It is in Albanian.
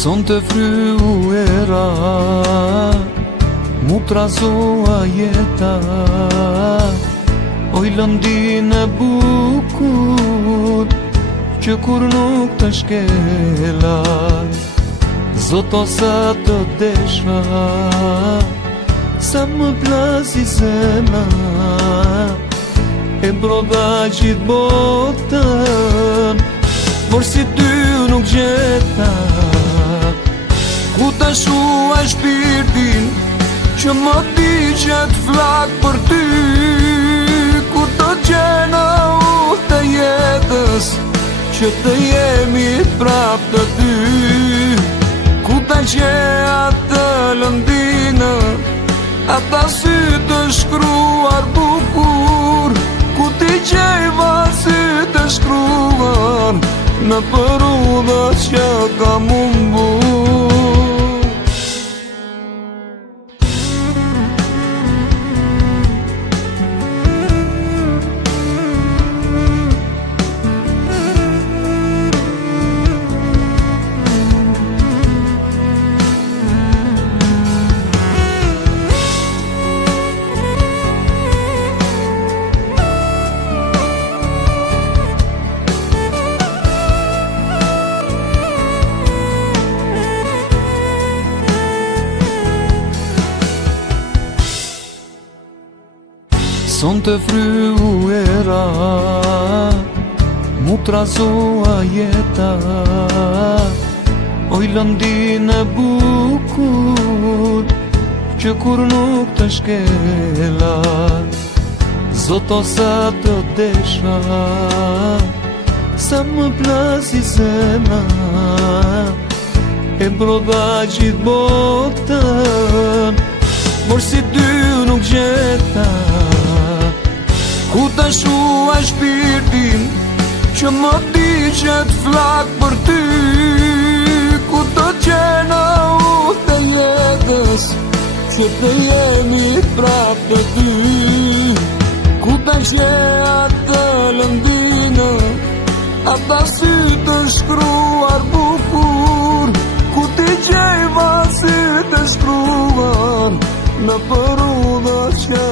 Son të fryuera, mu trazoa jeta, oj lëndin e bukur, që kur nuk të shkela, Zoto sa të desha, sa më plasi zemra, e mbrova gjithë botën, por si ty nuk gjeta, ku të shuaj shpirtin, që më di qëtë flak për ty, ku të gjena u të jetës, që të jemi prap të dy, ku të gje atë lëndinë, ata sy të shkruar bukur, ku t'i gjejva sy të shkruar, në përudhët që ka mumbur. Son të fryuera, mu trazoa jeta, oj lëndin e bukur, që kur nuk të shkela, Zoto sa të desha, sa më plasi zemra, e mbrova gjithë botën, por si ty nuk gjeta, ku të shuaj shpirtin, që më di qëtë flak për ty, ku të gjena u të jetës, që të jemi prap të ty, ku të gje atë lëndinë, ata sy të shkruar bukur, ku t'i gjejva sy të shkruar, në përudhët që